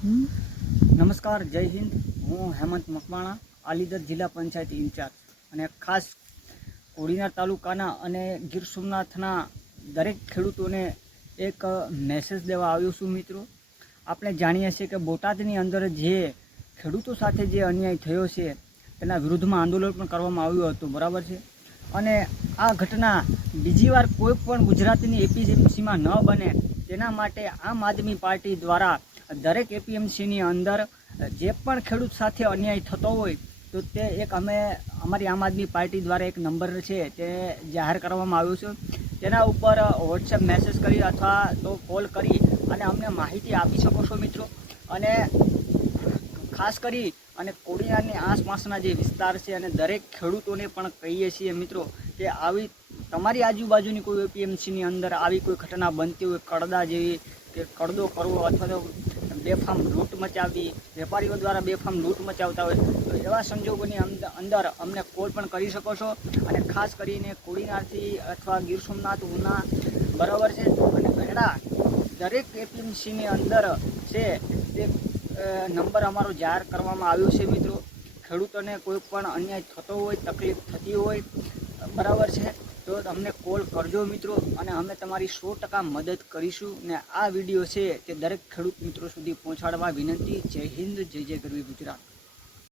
નમસ્કાર, જય હિન્દ. હું હેમંત મકવાણા, આલીદર જિલ્લા પંચાયત ઇન્ચાર્જ, અને ખાસ કોડીનાર તાલુકાના અને ગીર સોમનાથના દરેક ખેડૂતોને એક મેસેજ દેવા આવ્યો છું. મિત્રો, આપણે જાણીએ છીએ કે બોટાદની અંદર જે ખેડૂતો સાથે જે અન્યાય થયો છે તેના વિરુદ્ધમાં આંદોલન પણ કરવામાં આવ્યું હતું, બરાબર છે. અને આ ઘટના બીજી વાર કોઈ પણ ગુજરાતની એપીએમસીમાં ન બને તેના માટે આમ આદમી પાર્ટી દ્વારા દરેક એપીએમસીની અંદર જે પણ ખેડૂત સાથે અન્યાય થતો હોય તો તે એક અમારી આમ આદમી પાર્ટી દ્વારા એક નંબર છે તે જાહેર કરવામાં આવ્યો છે. તેના ઉપર વોટ્સએપ મેસેજ કરી અથવા તો કોલ કરી અને અમને માહિતી આપી શકો છો મિત્રો. અને ખાસ કરી અને કોડીનારની આસપાસના જે વિસ્તાર છે અને દરેક ખેડૂતોને પણ કહીએ છીએ મિત્રો કે આવી તમારી આજુબાજુની કોઈ એપીએમસીની અંદર આવી કોઈ ઘટના બનતી હોય, કડદા જેવી કે કડદો કરવો અથવા તો બેફામ લૂંટ મચાવવી, વેપારીઓ દ્વારા બેફામ લૂંટ મચાવતા હોય તો એવા સંજોગોની અંદર અમને કોલ પણ કરી શકો છો. અને ખાસ કરીને કોડીનારથી અથવા ગીર સોમનાથ, ઉના, બરાબર છે, અને ગઢડા દરેક એપીએમસીની અંદર છે તે નંબર અમારો જાહેર કરવામાં આવ્યો છે મિત્રો. ખેડૂતોને કોઈ પણ અન્યાય થતો હોય, તકલીફ થતી હોય, બરાબર છે, તો અમને કોલ કરજો મિત્રો, અને અમે તમારી 100% મદદ કરીશું. ને આ વિડીયો છે તે દરેક ખેડૂત મિત્રો સુધી પહોંચાડવા વિનંતી. જય હિન્દ, જય જય ગરવી ગુજરાત.